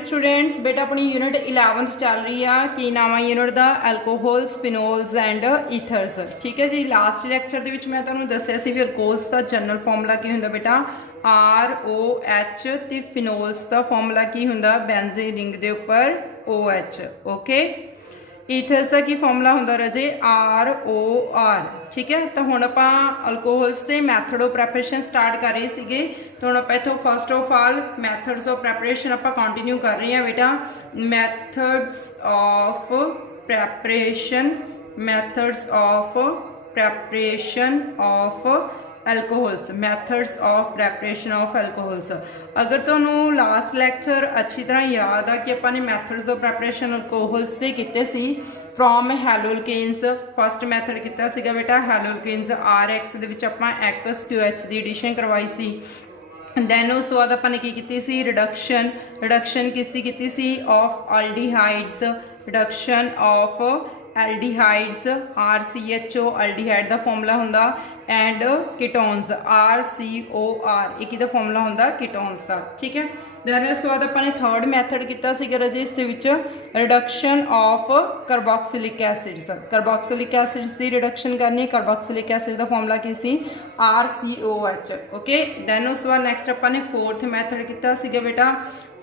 Students बेटा अपनी unit 11th चल रही है की नाम है यूनिट का एल्कोहल्स फिनोल्स एंड ईथर्स। ठीक है जी, लास्ट लैक्चर के मैं तुहानू दस्सिया सी भी अल्कोहल्स का जनरल फॉर्मूला की हुंदा बेटा ROH ते फिनोल्स का फॉर्मूला की हुंदा बेंजीन रिंग के उपर OH। ओके, ईथर्स का की फॉर्मूला होंदा राजे ROR। ठीक है, तो हुण आपां अल्कोहल्स के मैथड ऑफ प्रैपरेशन स्टार्ट कर रहे सीगे। तो हुण आपां इत्थों first of all methods of preparation आपां कंटिन्यू कर रहे हैं बेटा। Methods of preparation, methods of preparation of alcohols, methods of preparation of alcohols. अगर तुहानू लास्ट लैक्चर अच्छी तरह याद आ कि आपां ने मैथड्स ऑफ प्रैपरेशन एल्कोहल्स दे कीते सी फ्रॉम हैलोअल्केन्स। फस्ट मैथड किता सीगा बेटा हैलोअल्केन्स RX दे विच आपां एक्वस QH दी एडिशन करवाई सी। दैन उस बाद आपां ने की कीती सी रिडक्शन, रिडक्शन किसदी कीती सी of aldehydes, reduction of aldehydes RCHO aldehyde का फॉर्मूला होंदा एंड कीटोन्स RCOR एक दा फॉर्मूला होंदा कीटोन्स का। ठीक है, दैन इस बाद अपने थर्ड मैथड किया रजे इस reduction of carboxylic acids, carboxylic acids की रिडक्शन करनी। कार्बोक्सिलिक एसिड का फॉर्मूला की सी RCOH। ओके, दैन उस बाद नैक्सट अपने फोर्थ मैथड किया बेटा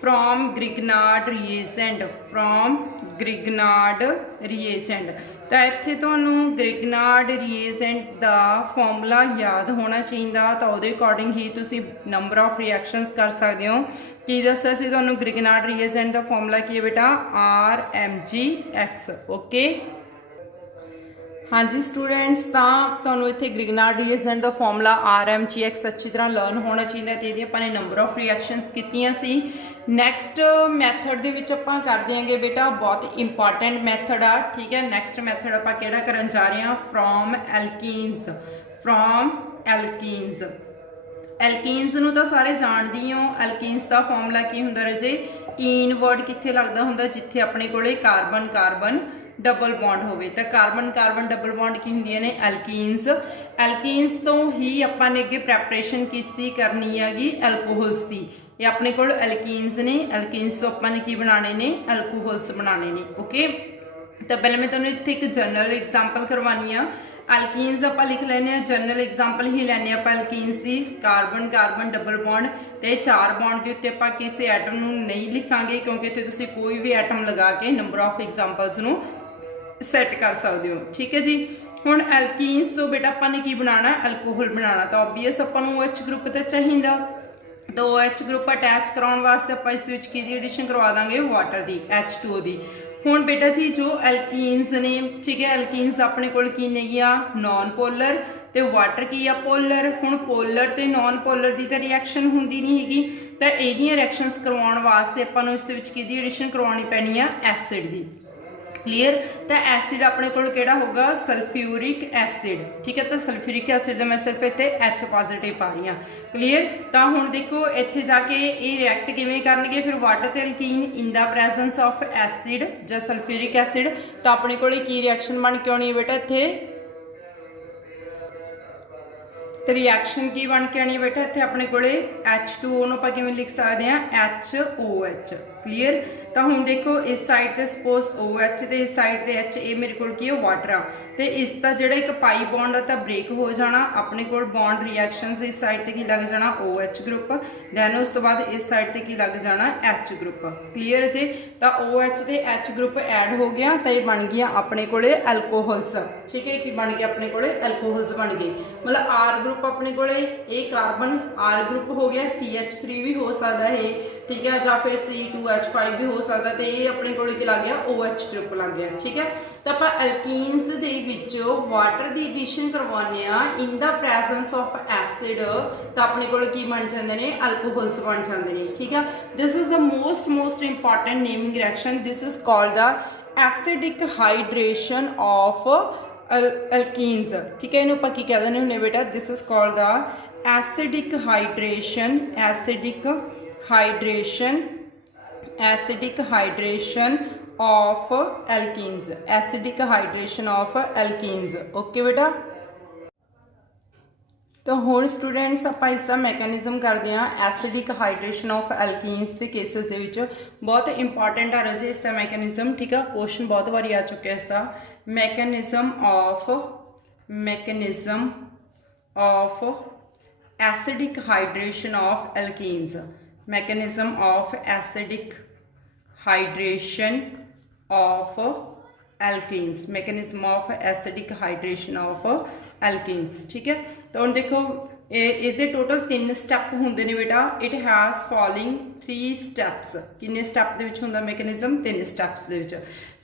from Grignard reagent, from Grignard reagent. तो इत्थे तुहानू ग्रिगनार्ड रिएजेंट का फॉर्मूला याद होना चाहिए, तो उहदे अकॉर्डिंग ही तुसी नंबर ऑफ रिएक्शंस कर सकते हो। की दस्सिया सी तुहानू ग्रिगनार्ड रिएजेंट का फॉर्मूला की है बेटा RMGX। ओके, हाँ जी स्टूडेंट्स, तो इतने ग्रिगनार्ड रिएजेंट का फॉर्मूला RMGX अच्छी तरह लर्न होना चाहिए। तो ये अपने नंबर ऑफ रिएक्शंस कीतियां सी। नैक्सट मैथड के विच आपां कर देंगे बेटा बहुत इंपॉर्टेंट मैथड आ। ठीक है, नैक्सट मैथड आपां किहड़ा करन जा रहे हैं from alkenes, from alkenes. Alkenes नूं तां सारे जानदे हो। एल्कीन्स का फॉर्मूला की हुंदा रजे इन वर्ड कित्थे लगदा हुंदा जिथे अपने कोले कार्बन कार्बन डबल बॉन्ड होवे। तो कार्बन कार्बन डबल बॉन्ड की हुंदियां ने एल्कीन्स। एल्कीन्स तो ही आपां ने अगे प्रैपरेशन किसदी करनी हैगी एल्कोहल्स की। ये अपने कोल एल्कीन्स ने, एल्कीन्स तो आपां ने की बनाने ने एल्कोहल्स बनाने ने। ओके, तो पहले मैं तुहानूं इत्थे एक जनरल एग्जांपल करवानी आ। एल्कीन्स आपां लिख लैने, जनरल एग्जांपल ही लैने आपां एल्कीन्स की। कार्बन कार्बन डबल बॉन्ड ते चार बॉन्ड के उत्ते आपां किसी एटम नूं नहीं लिखांगे क्योंकि इत्थे तुसीं कोई भी एटम लगा के नंबर ऑफ एग्जांपल्स नूं सैट कर सकते हो। ठीक है जी, हुण एल्कीन्स तो बेटा आपां ने की बनाना एल्कोहल बनाना। तो ऑबवियस आपां नूं OH ग्रुप तो चाहिए। तो OH ग्रुप अटैच कराउण वास्ते आपां इस विच किहदी एडिशन करवा दांगे वाटर दी, H2O दी। हुण बेटा जी जो एल्कीन्स ने, ठीक है, एल्कीन्स अपने कोल की नहीं आ नॉन पोलर ते वाटर की आ पोलर। हुण पोलर ते नॉन पोलर की तो रिएक्शन हुंदी नहीं हैगी। तो इहदियां रिएक्शनस करवाउण वास्ते आपां नूं इस विच किहदी एडिशन करवाउणी पैनी आ एसिड दी। क्लीयर, तो एसिड अपने कोल केड़ा होगा सल्फ्यूरिक एसिड। ठीक है, तो सल्फ्यूरिक एसिड मैं सिर्फ इत्थे H पॉजिटिव पा रही हाँ। क्लीयर, तो हुण देखो इत्थे जाके ये रिएक्ट किवें करनगे फिर वाटर ते alkene in the presence of acid जां सल्फ्यूरिक एसिड। तो अपने कोल की रिएक्शन बन के आनी है बेटा इत्थे, तो रिएक्शन की बन के आनी है बेटा इत्थे अपने कोले H2O नूं आपां किवें लिख सकते हैं HOH। क्लीयर, तो हुण देखो इस साइड ते सपोज OH ते इस साइड ते H, ये मेरे कोल की है वाटर आ। तो इसका जिहड़ा एक पाई बॉन्ड है तो ब्रेक हो जाना। अपने कोल बॉन्ड रिएक्शनस इस साइड ते की लग जाना OH ग्रुप, दैन उस तो बाद इस साइड ते की लग जाना H ग्रुप। क्लीयर जी, तो OH ते H ग्रुप ऐड हो गया तो ये बन गया अपने कोले एल्कोहल्स। ठीक है, कि बन गया अपने कोले एल्कोहल्स बन गए। मतलब R ग्रुप अपने कोले ये कार्बन R ग्रुप हो गया, CH3 भी हो सकता है, ठीक है, या फिर C2H5 भी हो सकता। तो ये अपने कोल की लग गया OH ग्रुप लग गया। ठीक है, तो आप एल्कीन्स दे विच वाटर की एडिशन करवाने इन द प्रेजेंस ऑफ एसिड, तो अपने कोल की बन जाते हैं एल्कोहल्स बन जाते हैं। ठीक है, this is the most important naming reaction. This is called the acidic hydration of alkenes. ठीक है, इन्हों की कह देने हुंदे बेटा this is called the acidic hydration, acidic hydration, acidic hydration of alkenes, acidic hydration of alkenes. Okay बेटा, तो हुण स्टूडेंट्स आपां इसका मैकेनिज्म करते हैं एसिडिक हाइड्रेशन ऑफ एल्कीन्स के केसेस दे विच बहुत इंपॉर्टेंट आ रहा इसका मैकेनिज्म। ठीक है, क्वेश्चन बहुत बारी आ चुका है इसका mechanism of acidic hydration of alkenes, mechanism of acidic hydration of alkenes, mechanism of acidic hydration of alkenes. ठीक है, तो हम देखो ये टोटल 3 स्टैप होंगे ने बेटा। It has following 3 steps. किन्ने स्टैप दे विच हुंदा मैकेनिज्म? 3 स्टैप्स दे विच।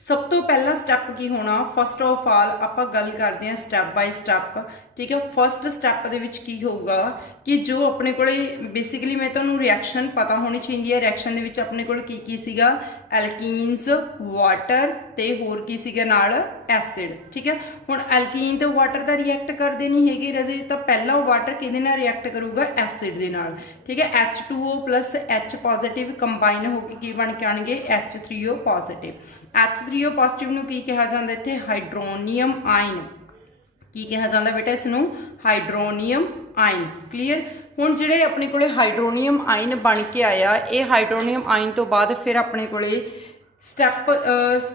सब तो पहला स्टैप की होना, फस्ट ऑफ ऑल आपां गल करते हैं स्टैप बाय स्टैप। ठीक है, फस्ट स्टैप दे विच की होगा कि जो अपने कोले बेसिकली मैं तुहानूं रिएक्शन पता होनी चाहिए है। रिएक्शन दे विच अपने कोल की सीगा? एल्कीन्स, वाटर ते होर की सीगा नाल एसिड। ठीक है, हुण एल्कीन ते वाटर दा रिएक्ट करदे नहीं हैगे रजे, तां पहला वाटर किहदे नाल रिएक्ट करूगा? एसिड दे नाल। ठीक है, H2O plus H positive combine होकर की बन के आएंगे? H3O positive. H3O पॉजिटिव नूं की कहा जाता है? इत्थे हाइड्रोनियम आयन। की कहा जाता बेटा इसनूं? Hydronium ion. क्लीयर। हुण जिहड़े अपने कोले हाइड्रोनियम आयन बन के आया, ये हाइड्रोनियम आयन तो बाद फिर अपने कोले स्टैप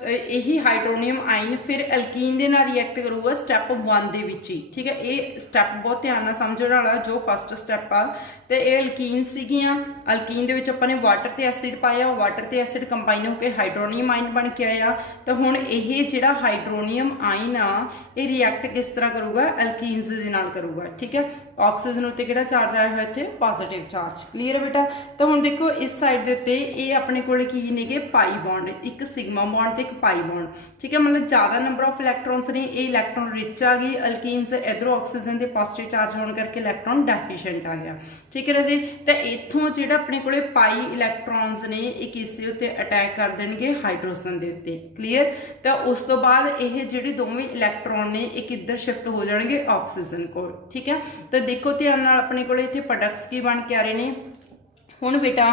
यही हाइड्रोनियम आयन फिर एल्कीन दे नाल रिएक्ट करूगा स्टैप 1 दे विच ही। ठीक है, ये स्टैप बहुत ध्यान नाल समझण वाला जो फस्ट स्टैप आ। तो ये एल्कीन सीगियां, एल्कीन दे विच आपां ने वाटर ते एसिड पाया, वाटर ते एसिड कंबाइन होकर हाइड्रोनियम आयन बन के आया। तो हुण ये जिहड़ा हाइड्रोनियम आयन आ ये रिएक्ट किस तरह करूगा? एल्कीन्स दे नाल करूगा। ठीक है, ऑक्सीजन उत्ते किहड़ा चार्ज आया होया इत्थे? Positive charge. क्लीयर है बेटा। तो हुण देखो इस साइड दे उत्ते ये अपने कोल की नेगे? पाई बॉन्ड, एक सिग्मा बॉन्ड ते एक पाई बॉन्ड। ठीक है, मतलब ज़्यादा नंबर ऑफ इलैक्ट्रॉन्स ने, ये इलैक्ट्रॉन रिच आ गई एल्कीन्स, इधरों ऑक्सीजन के पॉजिटिव चार्ज होने करके इलैक्ट्रॉन डेफिशिएंट आ गया। ठीक है राजे, तो इत्थों जिहड़ा अपने कोले पाई इलैक्ट्रॉन्स ने ये किसके उत्ते अटैक कर देणगे? हाइड्रोजन के उत्ते। क्लीयर। तो उस तो बाद ये जिहड़े दोवें इलैक्ट्रॉन ने ये किधर शिफ्ट हो जाएंगे? ऑक्सीजन को। ठीक है, तो देखो ध्यान नाल अपने कोले इत्थे प्रोडक्ट्स की बन के आ रहे हैं। हुण बेटा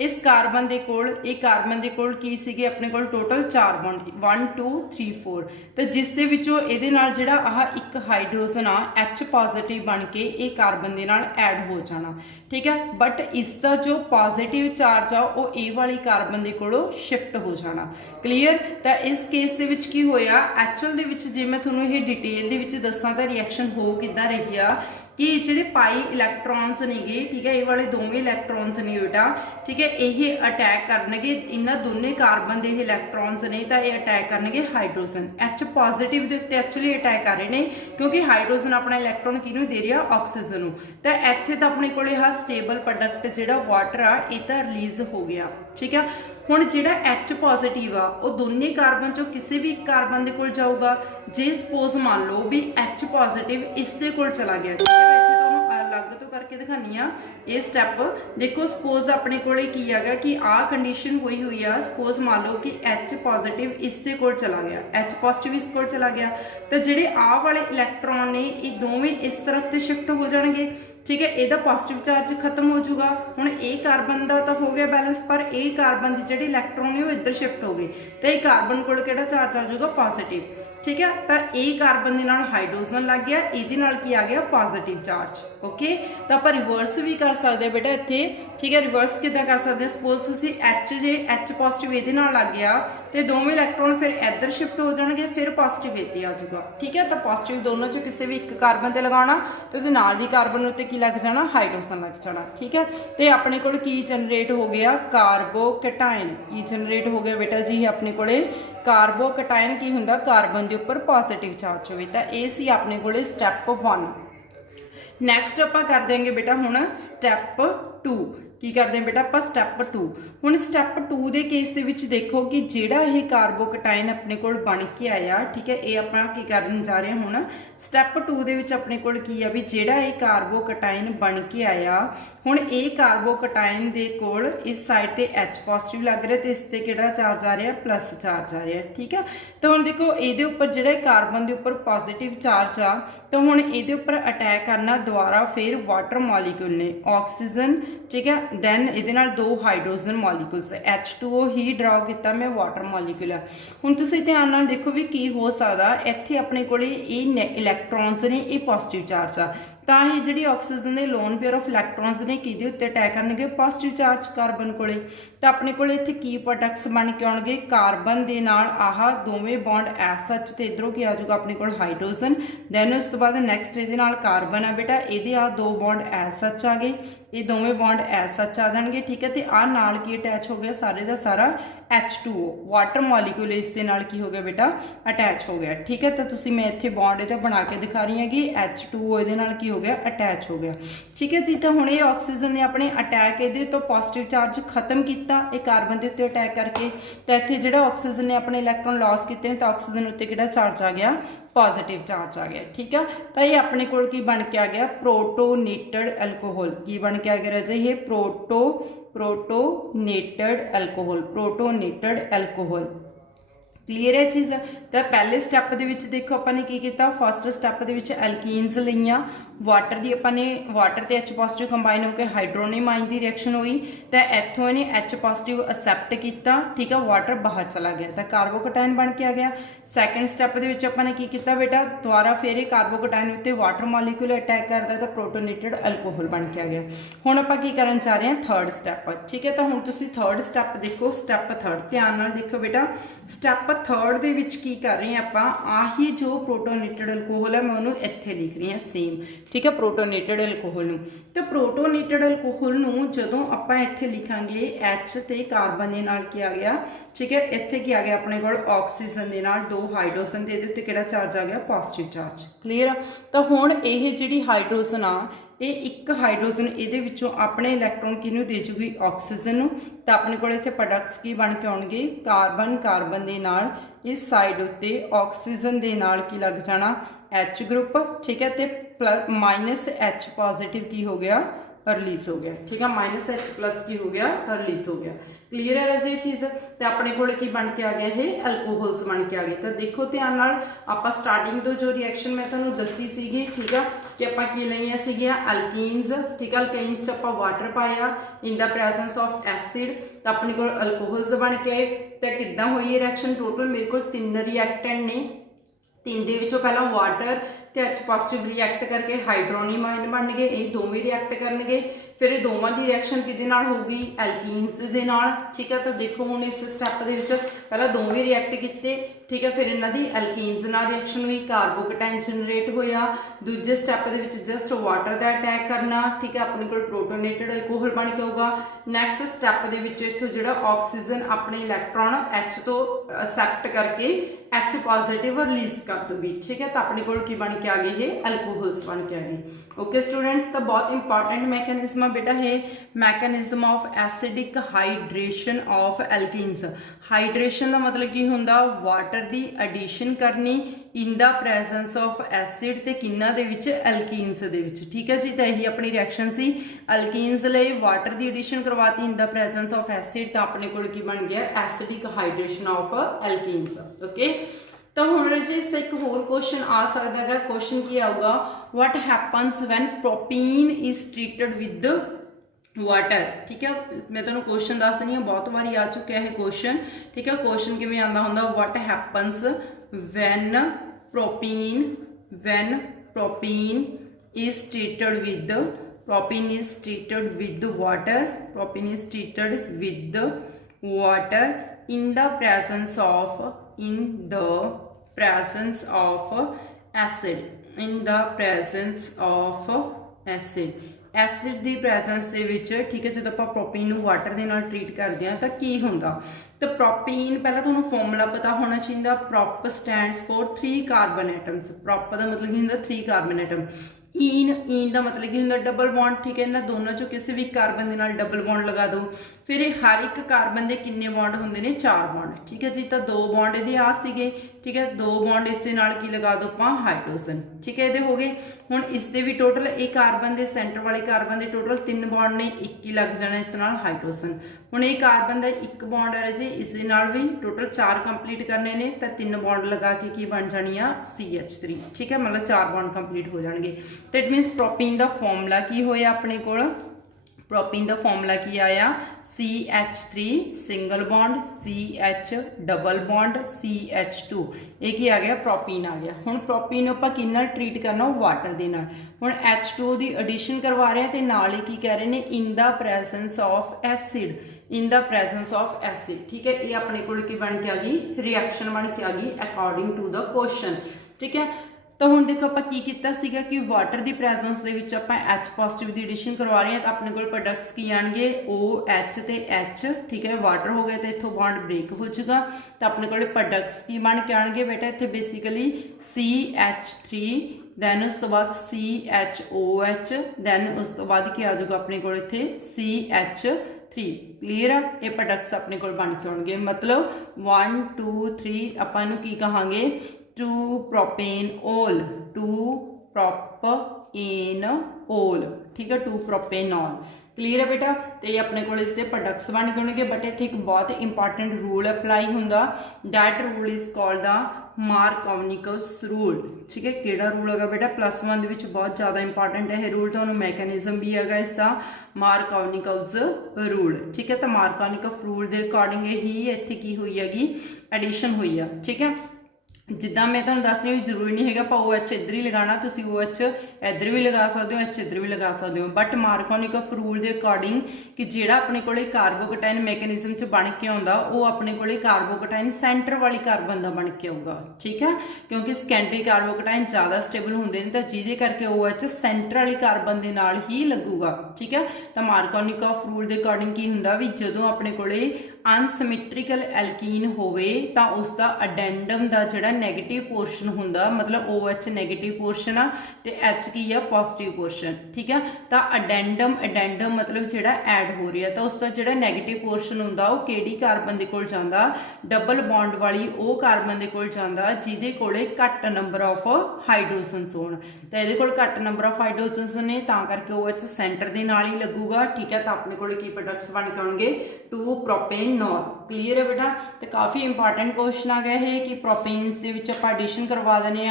इस कार्बन के कोल, ये कार्बन के कोल की सीगे अपने कोल? Total 4 bond, 1 2 3 4। तो जिस दे विचों इहदे नाल जिहड़ा आह एक हाइड्रोजन आ H पॉजिटिव बन के ये कार्बन दे नाल ऐड हो जाना। ठीक है, बट इसका जो पॉजिटिव चार्ज आ वो ए वाली कार्बन दे कोलों शिफ्ट हो जाना। क्लीयर। तो इस केस दे विच की होया? एक्चुअल दे विच जे मैं तुहानूं ये डिटेल दे विच दस्सां तां रिएक्शन हो किद्दां रही आ कि जिहड़े पाई इलैक्ट्रॉन्स नेगे, ठीक है, ये वाले दोवें इलैक्ट्रॉन्स ने बेटा, ठीक है, ये अटैक करनगे इन्हां दोने कार्बन के इलैक्ट्रॉन्स ने, तो ये अटैक करनगे हाइड्रोजन H पॉजिटिव के उत्ते एक्चुअली अटैक कर रहे हैं क्योंकि हाइड्रोजन अपना इलैक्ट्रॉन किहनूं दे रहा? ऑक्सीजन नूं। तो इत्थे तो अपने कोले हा स्टेबल प्रोडक्ट जिहड़ा वाटर आ ये तो रिलीज हो गया। ठीक है, हुण जिहड़ा H पॉजिटिव आ वो दोने कार्बन चों किसी भी कार्बन दे कोल जाऊगा। जे सपोज मान लो भी H पॉजिटिव इस दे कोल चला गया। ठीक है, मैं इत्थे तुहानूं अलग तो करके दिखानी आ ये स्टैप। देखो सपोज अपने कोले की है कि आ कंडीशन हुई हुई है, सपोज मान लो कि H पॉजिटिव इससे कोल चला गया, H पॉजिटिव इस कोल चला गया, तो जिहड़े आ वाले इलैक्ट्रॉन ने ये दोवें इस तरफ ते शिफ्ट हो जाएंगे। ठीक है, ਇਹਦਾ पॉजिटिव चार्ज खत्म हो जाऊगा। हुण ਇਹ कार्बन का तो हो गया बैलेंस, पर ਇਹ कार्बन की जिहड़ी इलैक्ट्रॉन ने वो इधर शिफ्ट हो गए, तो ये कार्बन कोल किहड़ा चार्ज आ जाऊगा? पॉजिटिव। ठीक है, तो ये कार्बन के नाल हाइड्रोजन लग गया, ये नाल की आ गया? Positive charge. ओके, तो आप रिवर्स भी कर सकते बेटा इत्थे। ठीक है, रिवर्स किद्दां कर सकते? सपोज तुसीं H जे H पॉजिटिव ये नाल लग गया तो दोवें इलैक्ट्रॉन फिर इधर शिफ्ट हो जाएंगे, फिर पॉजिटिव इत्थे आ जाऊगा। ठीक है, तो पॉजिटिव दोनों चों किसी भी एक कार्बन ते लगाना तो उहदे नाल दी कार्बन उत्ते की लग जाना? हाइड्रोजन लग जाना। ठीक है, तो अपने कोल की जनरेट हो गया? कार्बोकैटायन। की जनरेट हो गया बेटा जी? अपने कोले कार्बोकैटायन की हुंदा? कार्बन के उपर पॉजिटिव चार्ज होवे। तो ये सी अपने कोले स्टैप 1। नैक्सट आप कर देंगे बेटा हुण स्टैप 2। की करते हैं बेटा आप? स्टैप 2। हुण स्टैप 2 के केस दे विच देखो कि जिहड़ा ये कार्बोकैटायन अपने कोल बन के आया, ठीक है, ये अपना की करन जा रहे हैं हुण स्टैप 2 दे विच अपने कोल की आ भी जिहड़ा ये कार्बोकैटायन बन के आया, हुण ये कार्बोकैटायन दे कोल इस साइड ते H पॉजिटिव लग रहा, तो इस ते किहड़ा चार्ज आ रहा? प्लस चार्ज आ रहा। ठीक है, तो हुण देखो इहदे उपर जिहड़ा कार्बन दे उपर पॉजिटिव चार्ज आ, तो हुण इहदे उपर अटैक करना दोबारा फिर वाटर मॉलिक्यूल ने, ऑक्सीजन। ठीक है, दैन ਇਹਦੇ ਨਾਲ ਦੋ ਹਾਈਡਰੋਜਨ ਮੋਲੀਕੂਲਸ H2O ਹੀ ਡਰਾ ਕੀਤਾ ਮੈਂ ਵਾਟਰ ਮੋਲੀਕੂਲ ਆ। ਹੁਣ ਤੁਸੀਂ ਧਿਆਨ ਨਾਲ ਦੇਖੋ ਵੀ ਕੀ ਹੋ ਸਕਦਾ, ਇੱਥੇ ਆਪਣੇ ਕੋਲੇ ਇਹ ਇਲੈਕਟ੍ਰੋਨਸ ਨੇ, ਇਹ ਪੋਜ਼ਿਟਿਵ ਚਾਰਜ ਆ, ਤਾਂ ਇਹ ਜਿਹੜੀ ਆਕਸੀਜਨ ਦੇ ਲੋਨ ਪੇਅਰ ਆਫ ਇਲੈਕਟ੍ਰੋਨਸ ਨੇ ਕਿਹਦੇ ਉੱਤੇ ਅਟੈਕ ਕਰਨਗੇ, ਪੋਜ਼ਿਟਿਵ ਚਾਰਜ ਕਾਰਬਨ ਕੋਲੇ। ਤਾਂ ਆਪਣੇ ਕੋਲੇ ਇੱਥੇ ਕੀ ਪ੍ਰੋਡਕਟਸ ਬਣ ਕੇ ਆਉਣਗੇ, ਕਾਰਬਨ ਦੇ ਨਾਲ ਆਹ ਦੋਵੇਂ ਬੌਂਡ ਐਸ ਸੱਚ ਤੇ ਇਧਰੋਂ ਕੀ ਆ ਜਾਊਗਾ ਆਪਣੇ ਕੋਲ ਹਾਈਡਰੋਜਨ। ਦੈਨ ਉਸ ਤੋਂ ਬਾਅਦ ਨੈਕਸਟ ਇਹਦੇ ਨਾਲ ਕਾਰਬਨ ਆ ਬੇਟਾ, ਇਹਦੇ ਆ ਦੋ ਬੌਂਡ ਐਸ ਸੱਚ ਆ ਗਏ, ਇਹ ਦੋਵੇਂ ਬੌਂਡ ਐਸ ਸੱਚ ਆ ਜਾਣਗੇ, ਠੀਕ ਹੈ। ਤੇ ਆ ਨਾਲ ਕੀ ਅਟੈਚ ਹੋ ਗਿਆ, ਸਾਰੇ ਦਾ ਸਾਰਾ H2O ਵਾਟਰ ਮੋਲੀਕੂਲ ਇਸ ਦੇ ਨਾਲ ਕੀ ਹੋ ਗਿਆ ਬੇਟਾ, ਅਟੈਚ ਹੋ ਗਿਆ, ਠੀਕ ਹੈ। ਤਾਂ ਤੁਸੀਂ ਮੈਂ ਇੱਥੇ ਬੌਂਡ ਇਹਦਾ ਬਣਾ ਕੇ ਦਿਖਾ ਰਹੀ ਹਾਂ ਕਿ H2O ਇਹਦੇ ਨਾਲ ਕੀ ਹੋ ਗਿਆ, ਅਟੈਚ ਹੋ ਗਿਆ, ਠੀਕ ਹੈ ਜੀ। ਤਾਂ ਹੁਣ ਇਹ ਆਕਸੀਜਨ ਨੇ ਆਪਣੇ ਅਟੈਕ ਇਹਦੇ ਤੋਂ ਪੋਜ਼ਿਟਿਵ ਚਾਰਜ ਖਤਮ ਕੀਤਾ ਇਹ ਕਾਰਬਨ ਦੇ ਉੱਤੇ ਅਟੈਕ ਕਰਕੇ। ਤਾਂ ਇੱਥੇ ਜਿਹੜਾ ਆਕਸੀਜਨ ਨੇ ਆਪਣੇ ਇਲੈਕਟ੍ਰੋਨ ਲਾਸ ਕੀਤੇ ਨੇ ਤਾਂ ਆਕਸੀਜਨ ਉੱਤੇ ਕਿਹੜਾ ਚਾਰਜ ਆ ਗਿਆ, ਪੋਜ਼ਿਟਿਵ ਚਾਰਜ ਆ ਗਿਆ, ਠੀਕ ਆ। ਤਾਂ ਇਹ ਆਪਣੇ ਕੋਲ ਕੀ ਬਣ ਕੇ ਆ ਗਿਆ, ਪ੍ਰੋਟੋਨੇਟਡ ਐਲਕੋਹਲ। ਕੀ ਬਣ ਕੇ ਆ ਗਿਆ ਰਾਜੇ, ਇਹ प्रोटोनेटेड एल्कोहल। क्लीयर है चीज़। तो पहले स्टैप दे विच देखो अपने की किया, फस्ट स्टैप दे विच एल्कीन्स लईआं, वाटर की अपने वाटर ते H पॉजिटिव कंबाइन होकर हाइड्रोनियम आयन की रिएक्शन हुई, तो इत्थों इन्हें H पॉजिटिव एक्सेप्ट किया, ठीक है, वाटर बाहर चला गया, तो कार्बोकटाइन बन के आ गया। सैकेंड स्टैप दे विच अपने की किया बेटा, दोबारा फिर ये कार्बोकटाइन उत्ते वाटर मॉलिक्यूल अटैक करता, तो प्रोटोनेटेड एल्कोहल बन के आ गया। हुण आपां की करन चाह रहे हैं, थर्ड स्टैप, ठीक है। तो हुण तुसीं थर्ड स्टैप देखो, स्टैप थर्ड ध्यान नाल देखो बेटा। स्टैप थर्ड दे विच की कर रहे हैं आपां, आही जो प्रोटोनेटेड एल्कोहल है मैं उन्होंने इत्थे लिख रही हां सेम, ठीक है, प्रोटोनेटेड एल्कोहल नूं। तो प्रोटोनेटेड एल्कोहल नूं जदों आपां इत्थे लिखांगे H ते कार्बन दे नाल की आ गया, ठीक है, इत्थे की आ गया अपने कोल ऑक्सीजन दे नाल दो हाइड्रोजन दे उत्ते किहड़ा चार्ज आ गया, पॉजिटिव चार्ज। क्लीयर। तो हुण इह जिहड़ी हाइड्रोजन आ, ये एक हाइड्रोजन ये विचों अपने इलैक्ट्रॉन किनूं दे जूगी, ऑक्सीजन नूं। तो अपने कोल इत्थे प्रोडक्ट्स की बन के आउणगे, कार्बन कार्बन दे नाल इस साइड उत्ते ऑक्सीजन दे नाल की लग जाना H ग्रुप, ठीक है। तो प्लस माइनस H पॉजिटिव की हो गया, रिलीज हो गया, ठीक है, माइनस H प्लस की हो गया, रिलीज हो गया। क्लीयर है राजे ये चीज़। तो अपने को बन के आ गया ये एल्कोहल्स बन के आ गए। तो देखो ध्यान नाल आपां स्टार्टिंग तो जो रिएक्शन मैं तुहानूं दसी सीगी, ठीक है, कि आपां की लईआं सीगीआं एल्कीन्स, ठीक है, एल्कीन्स च आपां वाटर पाया इन द प्रेजेंस ऑफ एसिड, तो अपने को एल्कोहल्स बन के आए। तो किद्दां होई रिएक्शन, टोटल मेरे को 3 रिएक्टेंट ने, 3 दे विचों पहला वाटर ते H पॉजिटिव रिएक्ट करके हाइड्रोनियम आयन बन गए, ये दोवें रिएक्ट करनगे, फिर ये दोवां दी रिएक्शन किहदे नाल होगी, एल्कीन्स दे नाल, ठीक है। तो देखो हुण इस स्टैप दे विच पहला दोवें रिएक्ट कीते, ठीक है, फिर इन्हां दी एल्कीन्स नाल रिएक्शन हुई, कार्बोकटाइन जनरेट होया। दूजे step they which just water दा अटैक करना, ठीक है, अपने कोल प्रोटोनेटेड एल्कोहल बन के आऊगा। नैक्सट स्टैप दे विच इत्थों जिहड़ा ऑक्सीजन अपने इलैक्ट्रॉन H तो एक्सेप्ट करके H पॉजिटिव रिलीज कर दूगी, ठीक है। तो अपने कोल की बन के आ गए ये एल्कोहल्स बन के आ गए। ओके स्टूडेंट्स, तो बहुत इंपॉर्टेंट मैकेनिज्म बेटा है mechanism of acidic hydration of alkenes. Hydration का मतलब की हुंदा, वाटर की एडिशन करनी इन द प्रेजेंस ऑफ एसिड ते किन्ना दे विच, एल्कीन्स दे विच, ठीक है जी। तो यही अपनी रिएक्शन सी, एल्कीन्स लई वाटर की एडिशन करवाती इन द प्रेजेंस ऑफ एसिड, तो अपने कोल की बन गया acidic hydration of alkenes. Okay. तो हुण जी इससे एक होर क्वेश्चन आ सकता है, क्वेश्चन की आऊगा, what happens when propene is treated with water, ठीक है। मैं तुहानूं क्वेश्चन दस रही हूँ, बहुत बारी आ चुका है क्वेश्चन, ठीक है। क्वेश्चन किवें आंदा हुंदा, what happens when propene is treated with water, in the presence of acid acid की प्रेजेंस के विच, ठीक है, जो आप प्रोपीन वाटर के नाल ट्रीट करते हैं तो की होंदा। तो प्रोपीन पहला तुहानूं फॉर्मूला पता होना चाहिए, prop stands for 3 carbon atoms. Prop का मतलब की होंदा 3 कार्बन एटम। इन का मतलब की होंदा डबल बॉन्ड, ठीक है, इन्हां दोनों चों किसी भी कार्बन के नाल डबल बॉन्ड लगा दो। फिर हर एक कार्बन के किन्ने बॉन्ड होंदे ने, 4 बॉन्ड, ठीक है जी। तो 2 बॉन्ड इहदे आ सीगे, ठीक है, 2 बॉन्ड इस दे नाल की लगा दो आपां हाइड्रोजन, ठीक है, इहदे हो गए। हुण इस दे भी टोटल एक कार्बन के सेंटर वाले कार्बन के टोटल 3 बॉन्ड ने, एक ही लग जाना इस नाल हाइड्रोजन। हुण ये कार्बन का एक बॉन्ड है जी, इस दे नाल भी टोटल 4 कंप्लीट करने ने, तो 3 बॉन्ड लगा के की बन जानी आ CH3, ठीक है, मतलब 4 बॉन्ड कंप्लीट हो जाएंगे। तो इट मीनस प्रोपीन का फॉर्मूला की होया अपने कोल, ਪ੍ਰੋਪੀਨ ਦਾ ਫਾਰਮੂਲਾ ਕੀ ਆਇਆ CH3 single bond CH double bond CH2 ਇਹ ਕੀ ਆ ਗਿਆ ਪ੍ਰੋਪੀਨ ਆ ਗਿਆ। ਹੁਣ ਪ੍ਰੋਪੀਨ ਆਪਾਂ ਕਿਹਦੇ ਨਾਲ ਟਰੀਟ ਕਰਨਾ ਵਾਟਰ ਦੇ ਨਾਲ। ਹੁਣ H2O ਦੀ ਐਡੀਸ਼ਨ ਕਰਵਾ ਰਹੇ ਆ ਤੇ ਨਾਲ ਹੀ ਕੀ ਕਹਿ ਰਹੇ ਨੇ in the presence of acid in the presence of acid ठीक है। ये अपने को बन के आ गई रिएक्शन बन के आ गई अकॉर्डिंग टू द क्वेश्चन ठीक है। तो हुण देखो आपां की कीता सीगा कि वाटर दी प्रेजेंस दे विच आपां H पॉजिटिव दी एडिशन करवा रहे हैं तो अपने कोल प्रोडक्ट्स की आएंगे OH ते H ठीक है। वाटर हो गए तो इत्थों बॉन्ड ब्रेक हो जाएगा तो अपने कोल प्रोडक्ट्स की बन के आएंगे बेटा इत्थे बेसिकली CH3 दैन उस तो बाद CHOH दैन उस तो बाद की आ जाऊगा अपने कोल इत्थे CH3 क्लीयर है। ये प्रोडक्ट्स अपने को बन के आउणगे मतलब 1 2 3 आपां इहनूं की कहांगे 2 प्रोपेनॉल 2 प्रोपेनॉल ठीक है 2 प्रोपेनॉल क्लीयर है बेटा। तो ये अपने को इसके प्रोडक्ट्स बन के आउणगे बट इत्थे एक बहुत इंपॉर्टेंट रूल अप्लाई हुंदा that rule is called the Markovnikov rule ठीक है। केड़ा रूल है बेटा +1 दे विच बहुत ज़्यादा इंपॉर्टेंट है रूल तो मैकेनिज्म भी है इसका मार्कोनिकस रूल ठीक है। तो मार्कोनिकस रूल के अकॉर्डिंग ही इत्थे की हुई हैगी एडिशन हुई है ठीक है। जिदा मैं तुहानूं दस रही जरूरी नहीं है आप OH इधर ही लगाना तुसीं OH इधर भी लगा सकते हो H इधर भी लगा सकते हो बट मार्कोनिकस रूल के अकॉर्डिंग कि जिहड़ा अपने कोले कार्बोकटाइन मैकेनिज्म च बन के आउंदा वो अपने कोले कार्बोकटाइन सेंटर वाली कार्बन का बन के आऊगा ठीक है। क्योंकि सैकेंडरी कार्बोकटाइन ज़्यादा स्टेबल होंदे ने तां जिहदे करके OH सेंटर वाली कार्बन के नाल ही लगूगा ठीक है। तो मार्कोनिकस रूल के अकॉर्डिंग की हुंदा भी जदों अपने कोले अनसिमेट्रिकल एल्कीन होवे तां उसका अडेंडम का जिहड़ा नैगेटिव पोर्शन हुंदा मतलब OH नैगेटिव पोर्शन आ ते H की है पॉजिटिव पोर्शन ठीक है। तो अडेंडम मतलब जिहड़ा ऐड हो रहा है तो उसका जिहड़ा नैगेटिव पोर्शन हुंदा वो किहड़ी कार्बन दे कोल जांदा डबल बॉन्ड वाली वो कार्बन दे कोल जांदा जिहदे कोले घट नंबर ऑफ हाइड्रोजन्स होण तो इहदे कोल घट नंबर ऑफ हाइड्रोजन्स ने तां करके OH सेंटर दे नाल ही लगूगा ठीक है। तो अपने कोले की प्रोडक्ट्स बन के आउणगे 2 प्रोपेन नॉन क्लीयर है बेटा। तो काफ़ी इंपॉर्टेंट क्वेश्चन आ गया है कि प्रोपेन्स के एडिशन करवा देने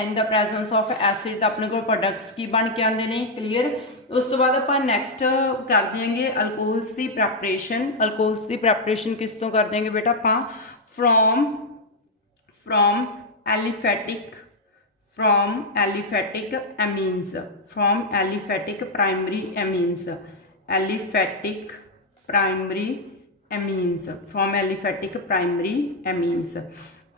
इन द प्रेजेंस ऑफ एसिड तो अपने को प्रोडक्ट्स की बन के आते हैं क्लीयर। उस तो बाद आप नैक्सट कर देंगे अल्कोहल्स की प्रैपरेशन। अल्कोहल्स की प्रैपरेशन किस तो कर देंगे बेटा आप from aliphatic amines from aliphatic primary amines aliphatic primary amines from aliphatic primary amines.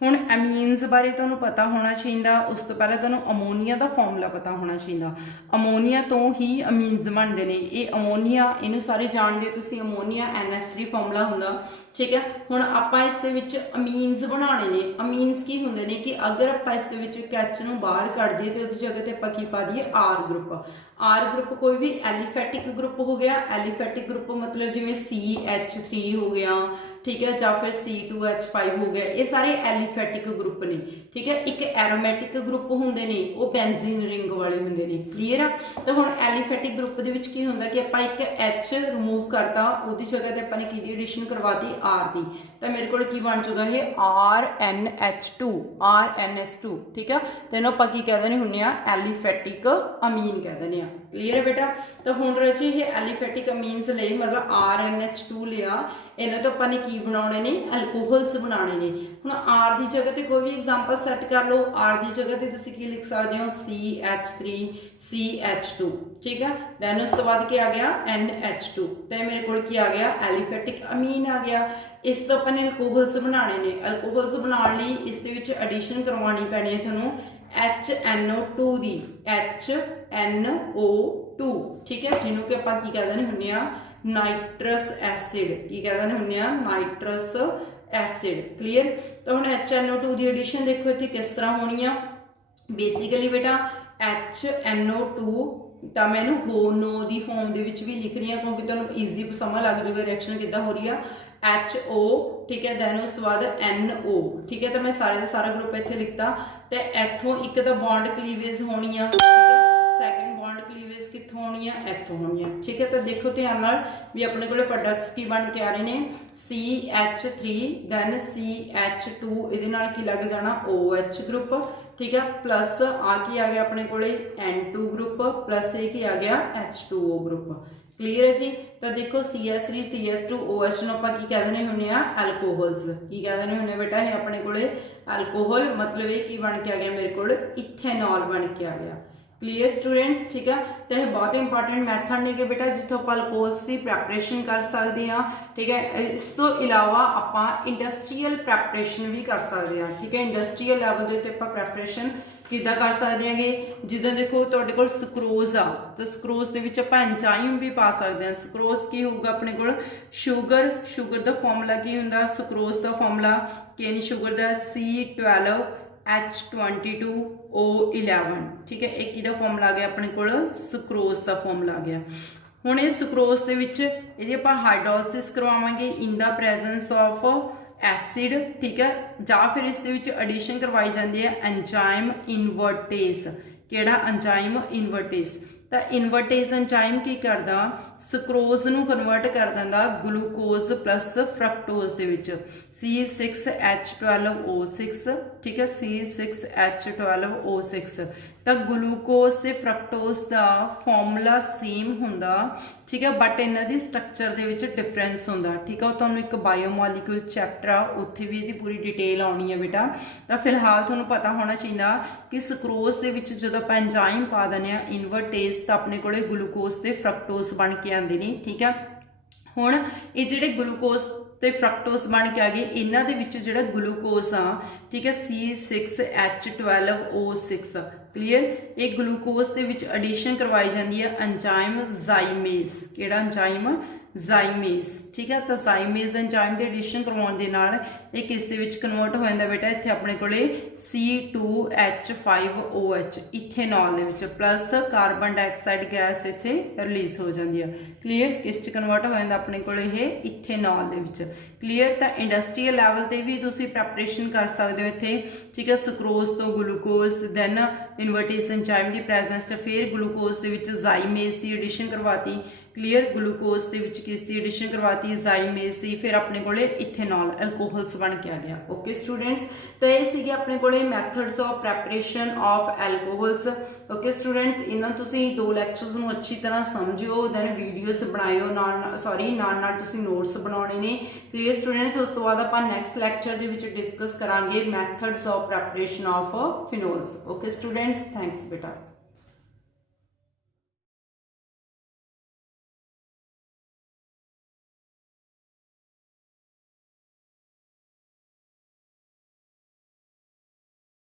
हुण एमीन्स बारे तुहानूं पता होना चाहिए उस तो पहले तुहानूं अमोनीआ का फॉर्मूला पता होना चाहिए। अमोनीआ तो ही अमीन्स बनते हैं ये अमोनीआ इनू सारे जानते हो तुसीं अमोनीआ NH3 फॉर्मूला हुंदा ठीक है। हुण आपां इस दे विच अमीन्स बनाने ने अमीन्स की हुंदे ने कि अगर आपां इस दे विच H नूं बाहर कढ दईए तो उहदी जगह ते आपां की पा दईए R ग्रुप कोई भी एलिफेटिक ग्रुप हो गया। एलिफेटिक ग्रुप मतलब जिवें CH3 हो गया ठीक है या फिर C2H5 हो गया ये सारे एलिफेटिक ग्रुप ने ठीक है। एक एरोमेटिक ग्रुप होंदे ने वो बेंजीन रिंग वाले होंदे ने क्लीयर है। तो हुण एलिफेटिक ग्रुप दे विच की हुंदा कि आपां एक H रिमूव करता उहदी जगह ते आपां ने की दी एडिशन करवाती R दी तो मेरे को बन चुका है RNH2 ठीक है। तो इन्हों आपां की कह देने हुंदे आ एलिफेटिक अमीन कह देने आ क्लीयर है बेटा। तो हुण रची ये एलिफेटिक अमीन्स ले मतलब RNH2 लिया इन्हों तो अपने की बनाने ने अल्कोहल्स बनाने ने। हुण R की जगह ते कोई भी एग्जाम्पल सैट कर लो R की जगह ते तुसीं की लिख सकते हो CH3 CH2 ठीक है। दैन उस तो बाद क्या आ गया NH2 तो मेरे को की आ गया एलिफेटिक अमीन आ गया। इस तो अपने अल्कोहल्स बनाने ने अल्कोहल्स बनाने लई इस दे विच एडिशन करवानी पैनी है तुहानूं HNO2 दी HNO2 ठीक है जिन्हों कि आपां की कह देने हुंदे आ नाइट्रस एसिड की कह देने हुंदे आ नाइट्रस एसिड क्लीयर। तो हुण HNO2 दी एडिशन देखो इत्थे किस तरह होनी आ बेसिकली बेटा HNO2 तो मैं होनो दी फॉर्म दे विच भी लिख रही हूँ क्योंकि तुहानूं ईजी समझ लग जाएगा रिएक्शन किद्दां हो रही है HO ठीक है। दैन उस बाद NO ठीक है। तो मैं सारा ग्रुप इत्थे लिखता तो इत्थों एक तो बॉन्ड क्लीवेज होनी है ठीक है। सैकेंड बॉन्ड क्लीवेज कित्थों होनी है इत्थों होनी है ठीक है। तो देखो ध्यान नाल भी अपने को प्रोडक्ट्स की बन के आ रहे हैं CH3 दैन CH2 इहदे नाल की लग जाना OH ग्रुप ठीक है प्लस आ की आ गया अपने को N2 ग्रुप प्लस ये की आ गया H2O ग्रुप क्लीयर है जी। तो देखो CH3 CH2 OH ਨੂੰ ਆਪਾਂ ਕੀ ਕਹਿ ਦਿੰਦੇ ਹੁੰਦੇ ਆ ਐਲਕੋਹਲਸ। ਕੀ ਕਹਿ ਦਿੰਦੇ ਹੁੰਦੇ ਬੇਟਾ ਇਹ ਆਪਣੇ ਕੋਲੇ ਐਲਕੋਹਲ, मतलब ਇਹ ਕੀ ਬਣ ਕੇ ਆ ਗਿਆ ਮੇਰੇ ਕੋਲ ਇਥेनॉल बन के आ गया। क्लीयर स्टूडेंट्स, ठीक है। तो यह बहुत इंपॉर्टेंट मैथड ने बेटा जितों आप अल्कोहल्स की प्रैपरेशन कर सकते हैं, ठीक है। इस तो इलावा आप इंडस्ट्रीयल प्रैपरेशन भी कर सकते हैं, ठीक है। इंडस्ट्रीयल लैवल के उत्ते आप प्रैपरेशन किदा कर सकते हैं, जिदा देखो तुहाडे कोल सुक्रोज आ, तो सुक्रोज दे विच आपां एंजाइम भी पा सकते हैं। सुक्रोज की होगा अपने कोल शुगर, शुगर दा फॉर्मूला की हुंदा, सुक्रोज दा फॉर्मूला केन शुगर दा C12H22O11, ठीक है। एक इहदा फॉर्मूला आ गया अपने कोल सुक्रोज दा फॉर्मूला आ गया। हुण इस सुक्रोज दे विच इहदी आपां हाइड्रोलिसिस करवावांगे in the presence of acid, ठीक है, ਜਾਂ फिर इस दे विच एडिशन करवाई जाती है एंजाइम इनवर्टेस। किहड़ा एंजाइम इनवर्टेस, तो इनवर्टेस एंजाइम की करदा सुक्रोज नूं कन्वर्ट कर दिंदा ग्लूकोज प्लस फ्रक्टोज दे विच C6H12O6, ठीक है, C6H12O6। तो ग्लूकोज ते फ्रक्टोज का फॉर्मूला सेम हुंदा, ठीक है, बट इन्हां the structure they which difference हुंदा, ठीक है। वो तुहानूं एक बायोमोलीक्यूल चैप्टर आ उत्थे भी इहदी पूरी डिटेल आउणी है बेटा। तो फिलहाल तुहानूं पता होना चाहिए कि सुक्रोज दे विच जदों आपां एंजाइम पा दिंदे आ इनवर्टेस, तो अपने कोले ग्लूकोज ते फ्रक्टोज बन के आंदे ने, ठीक है। हुण ये जिहड़े ग्लूकोज ते फ्रक्टोज बन के आ गए, इन्हां दे विच जिहड़ा ग्लूकोज आ, ठीक है, C6H12O6, क्लीयर। एक ग्लूकोज के विच एडिशन करवाई जाती है एंजाइम जाइमेज, किहड़ा एंजाइम जाइमेज, ठीक है। तो जाइमेज एंजाइम की एडिशन करवाउण दे नाल एक इस दे विच कन्वर्ट हो जाता बेटा, इत्थे अपने कोले C2H5OH इथेनॉल दे विच प्लस कार्बन डाइऑक्साइड गैस इत्थे रिलीज हो जाती है, क्लीयर। किस च कन्वर्ट हो जाता अपने कोले ये इथेनॉल दे विच, क्लीयर। तो इंडस्ट्रीयल लैवल ते भी तुसीं प्रैपरेशन कर सकते हो इत्थे, ठीक है। सुक्रोज तो ग्लूकोज, दैन इनवर्टेस एंजाइम की प्रेजेंस च फिर ग्लूकोज दे विच जाइमेज की एडिशन करवाती, क्लीयर। ग्लूकोज के विच किसकी एडिशन करवाती, जाइमेज की, फिर अपने कोले इथेनॉल एल्कोहल्स बन के आ गया। ओके स्टूडेंट्स, तो ये सीगे अपने कोले methods of preparation of alcohols. Okay students, इन्हां तुसीं दो लैक्चर्स नूं अच्छी तरह समझियो, दैन वीडियोस बनाइयो, नाल तुसीं नोट्स बनाउणे ने, क्लीयर स्टूडेंट्स। उस तो बाद आपां नैक्सट लैक्चर दे विच डिस्कस करांगे methods of preparation of phenols. Okay students, thanks बेटा।